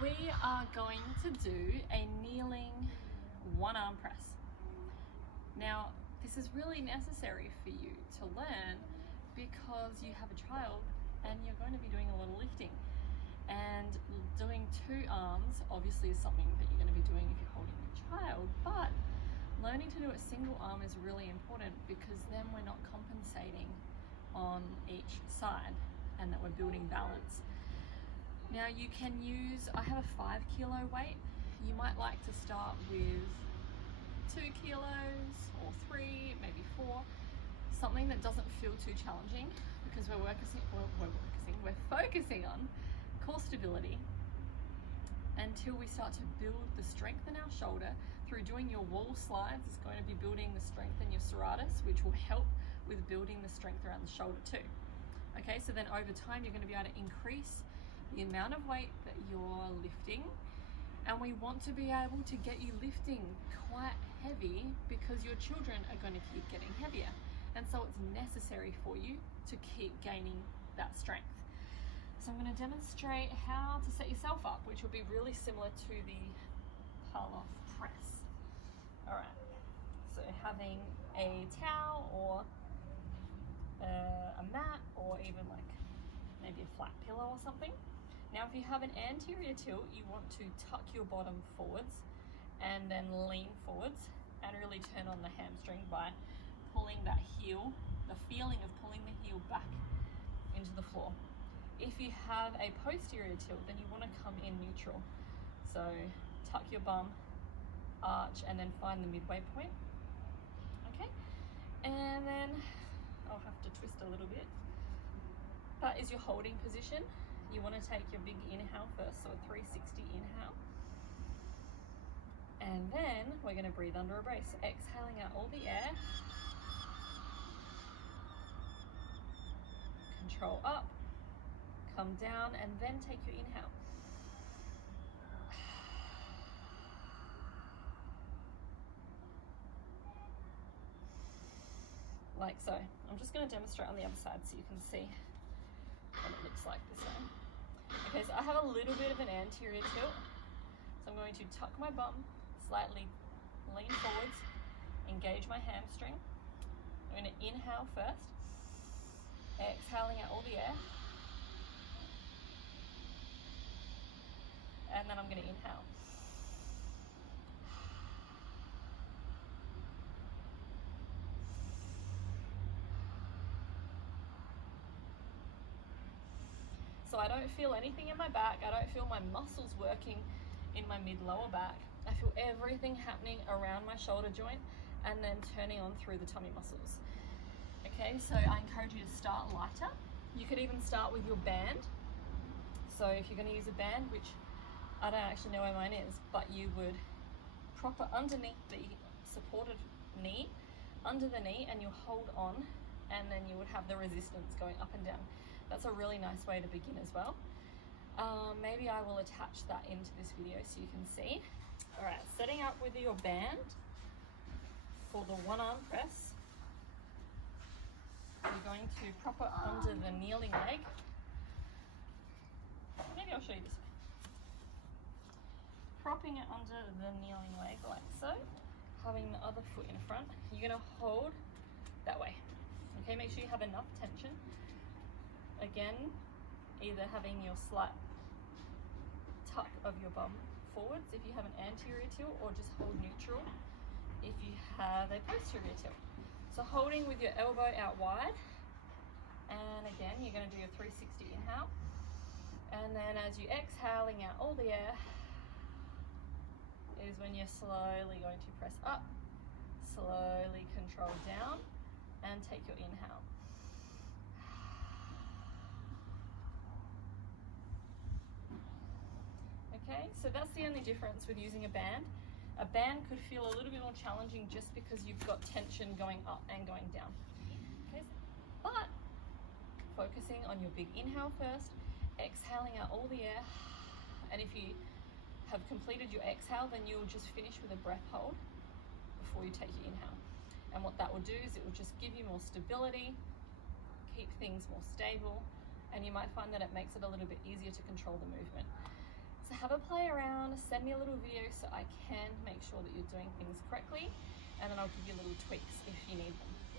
We are going to do a kneeling one arm press. Now, this is really necessary for you to learn because you have a child and you're going to be doing a lot of lifting. And doing two arms obviously is something that you're going to be doing if you're holding your child, but learning to do a single arm is really important because then we're not compensating on each side and that we're building balance. Now you can use, I have a 5 kilo weight. You might like to start with 2 kilos or 3, maybe 4, something that doesn't feel too challenging because we're focusing on core stability until we start to build the strength in our shoulder. Through doing your wall slides, it's going to be building the strength in your serratus, which will help with building the strength around the shoulder too. Okay, so then over time you're going to be able to increase the amount of weight that you're lifting, and we want to be able to get you lifting quite heavy because your children are going to keep getting heavier, and so it's necessary for you to keep gaining that strength. So I'm going to demonstrate how to set yourself up, which will be really similar to the pull-off press. All right, so having a towel or a mat, or even like maybe a flat pillow or something. Now if you have an anterior tilt, you want to tuck your bottom forwards and then lean forwards and really turn on the hamstring by pulling that heel, the feeling of pulling the heel back into the floor. If you have a posterior tilt, then you want to come in neutral. So tuck your bum, arch, and then find the midway point. Okay, and then I'll have to twist a little bit. That is your holding position. You want to take your big inhale first, so a 360 inhale. And then we're going to breathe under a brace, exhaling out all the air. Control up, come down, and then take your inhale. Like so. I'm just going to demonstrate on the other side so you can see what it looks like this way. Okay, so I have a little bit of an anterior tilt, so I'm going to tuck my bum, slightly lean forwards, engage my hamstring. I'm going to inhale first, exhaling out all the air, and then I'm going to inhale. So I don't feel anything in my back. I don't feel my muscles working in my mid-lower back. I feel everything happening around my shoulder joint and then turning on through the tummy muscles. Okay, so I encourage you to start lighter. You could even start with your band. So if you're going to use a band, which I don't actually know where mine is, but you would prop it underneath the supported knee, under the knee, and you'll hold on, and then you would have the resistance going up and down. That's a really nice way to begin as well. Maybe I will attach that into this video so you can see. All right, setting up with your band for the one arm press. You're going to prop it under the kneeling leg. Maybe I'll show you this way. Propping it under the kneeling leg like so, having the other foot in front. You're going to hold that way. Okay, make sure you have enough tension. Again, either having your slight tuck of your bum forwards if you have an anterior tilt, or just hold neutral if you have a posterior tilt. So holding with your elbow out wide, and again you're going to do your 360 inhale, and then as you're exhaling out all the air is when you're slowly going to press up, slowly control down, and take your inhale. Okay, so that's the only difference with using a band. A band could feel a little bit more challenging just because you've got tension going up and going down. Okay, but focusing on your big inhale first, exhaling out all the air, and if you have completed your exhale, then you'll just finish with a breath hold before you take your inhale. And what that will do is it will just give you more stability, keep things more stable, and you might find that it makes it a little bit easier to control the movement. So have a play around, send me a little video so I can make sure that you're doing things correctly, and then I'll give you little tweaks if you need them.